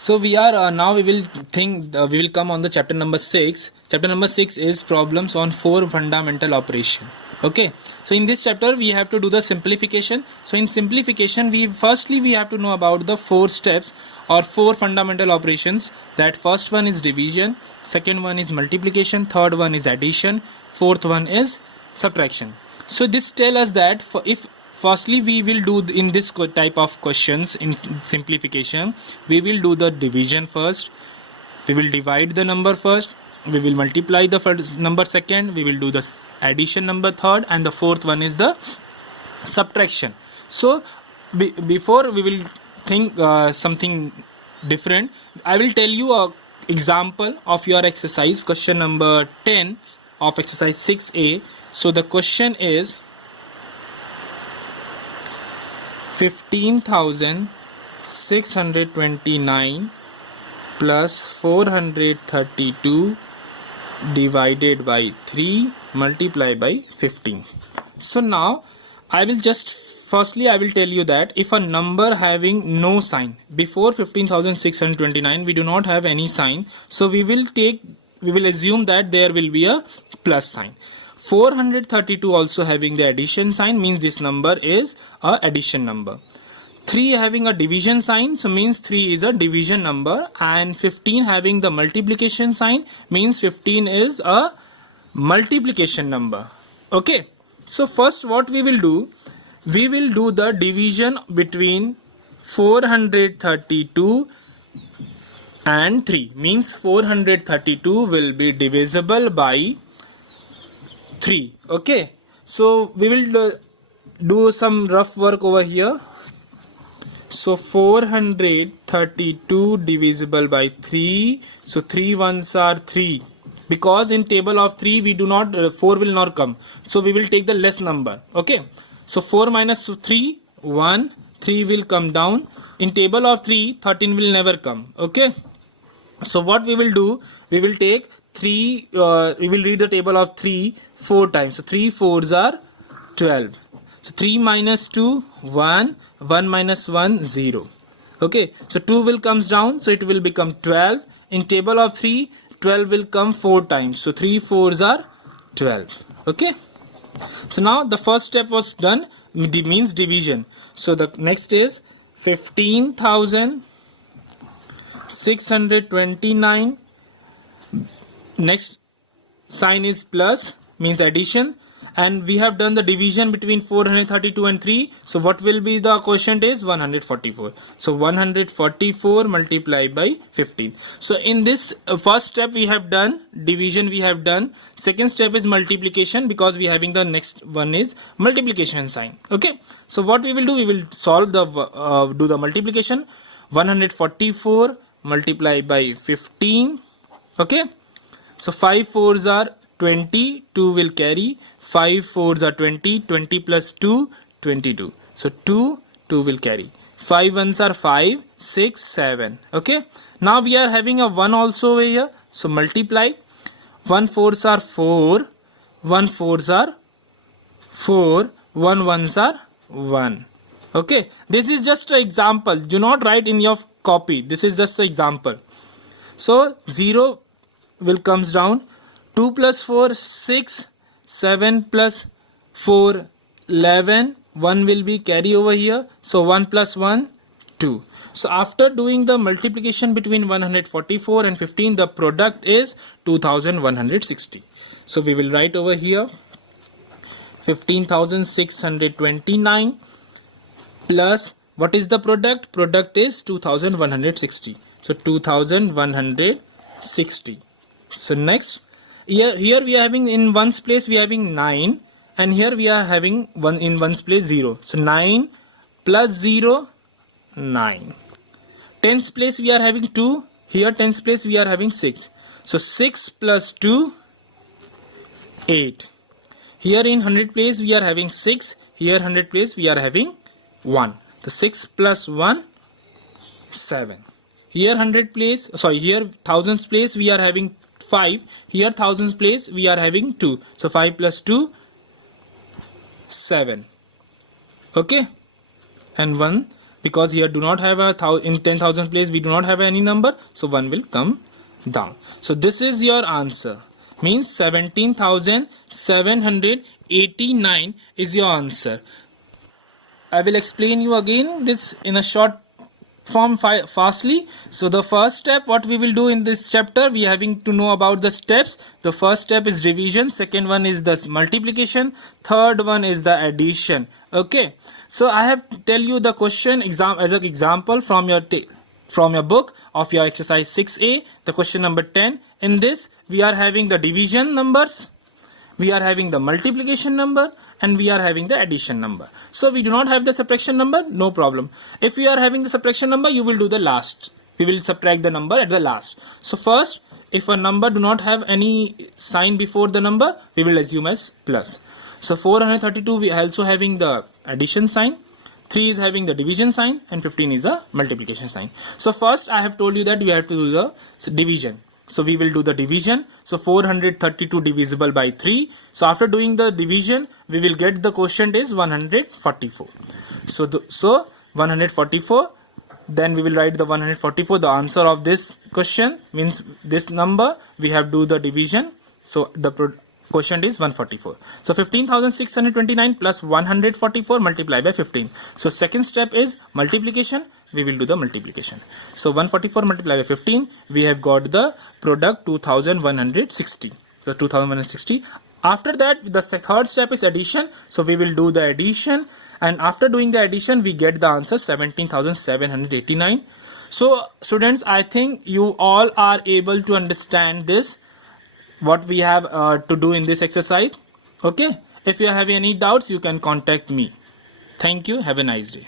So we are now we will we will come on the chapter number 6. Chapter number 6 is problems on 4 fundamental operation. Okay, so in this chapter we have to do the simplification. So in simplification we have to know about the 4 steps or 4 fundamental operations. That first one is division, second one is multiplication, third one is addition, fourth one is subtraction. So this tell us that if firstly we will do in this type of questions in simplification, we will do the division first, we will divide the number first, we will multiply the first number second, we will do the addition number third, and the fourth one is the subtraction. So before we will think something different, I will tell you a example of your exercise, question number 10 of exercise 6a. So the question is 15,629 plus 432 divided by 3 multiplied by 15. So now I will tell you that if a number having no sign, before 15,629 we do not have any sign, so we will assume that there will be a plus sign. 432 also having the addition sign, means this number is a addition number. 3 having a division sign, so means 3 is a division number, and 15 having the multiplication sign, means 15 is a multiplication number. Okay, so first what we will do the division between 432 and 3, means 432 will be divisible by 3. Okay, so we will do some rough work over here. So 432 divisible by 3, so 3 ones are 3, because in table of 3 we do not 4 will not come, so we will take the less number. Okay, so 4 minus 3 1, 3 will come down. In table of 3 13 will never come. Okay, so what we will do, we will take 3 we will read the table of 3 4 times, so 3 4s are 12. So 3 minus 2 1, 1 minus 1 0. Okay, so 2 will comes down, so it will become 12. In table of 3 12 will come 4 times, so 3 4s are 12. Okay, so now the first step was done, means division. So the next is 15,629, next sign is plus, means addition, and we have done the division between 432 and 3. So what will be the quotient is 144. So 144 multiplied by 15. So in this first step we have done division, we have done. Second step is multiplication, because we having the next one is multiplication sign. Okay, so what we will do, we will solve the do the multiplication. 144 multiplied by 15. Okay, so 5 4s are 20, 2 will carry, 5 4s are 20, 20 plus 2 22, so 2 will carry, 5 1s are 5, 6 7. Okay, now we are having a 1 also over here, so multiply. 1 4s are 4, 1 4s are 4, 1 1s are 1. Okay, this is just an example, do not write in your copy, this is just an example. So 0 will comes down, 2 plus 4 6, 7 plus 4 11, 1 will be carry over here, so 1 plus 1 2. So after doing the multiplication between 144 and 15, the product is 2160. So we will write over here 15,629 plus what is the product? Product is 2160. So 2160. So next, here we are having in ones place we are having 9, and here we are having one in ones place 0. So 9 plus 0 9. Tens place we are having 2, here tens place we are having 6. So 6 plus 2 8. Here in 100 place we are having 6, here 100 place we are having 1. So 6 plus 1 7. Here 100 place, sorry, here thousands place we are having 5, here thousands place we are having 2, so 5 plus 2 7. Okay, and 1 because here do not have in 10,000 place we do not have any number, so 1 will come down. So this is your answer, means 17,789 is your answer. I will explain you again this in a short form fastly. So the first step, what we will do in this chapter, we having to know about the steps. The first step is division, second one is the multiplication, third one is the addition. Okay, so I have tell you the question as an example from your book of your exercise 6a, the question number 10. In this we are having the division numbers, we are having the multiplication number, and we are having the addition number. So we do not have the subtraction number, no problem. If we are having the subtraction number, you will do the last. We will subtract the number at the last. So first, if a number do not have any sign before the number, we will assume as plus. So 432 we are also having the addition sign, 3 is having the division sign, and 15 is a multiplication sign. So first I have told you that we have to do the division. So we will do the division. So 432 divisible by 3. So after doing the division, we will get the quotient is 144. So 144. Then we will write the 144. The answer of this question means this number we have do the division. So the quotient is 144. So 15,629 plus 144 multiplied by 15. So second step is multiplication. We will do the multiplication. So 144 multiplied by 15, we have got the product 2160. So 2160. After that, the third step is addition. So we will do the addition, and after doing the addition, we get the answer 17,789. So students, I think you all are able to understand this, what we have to do in this exercise. Okay, if you have any doubts, you can contact me. Thank you. Have a nice day.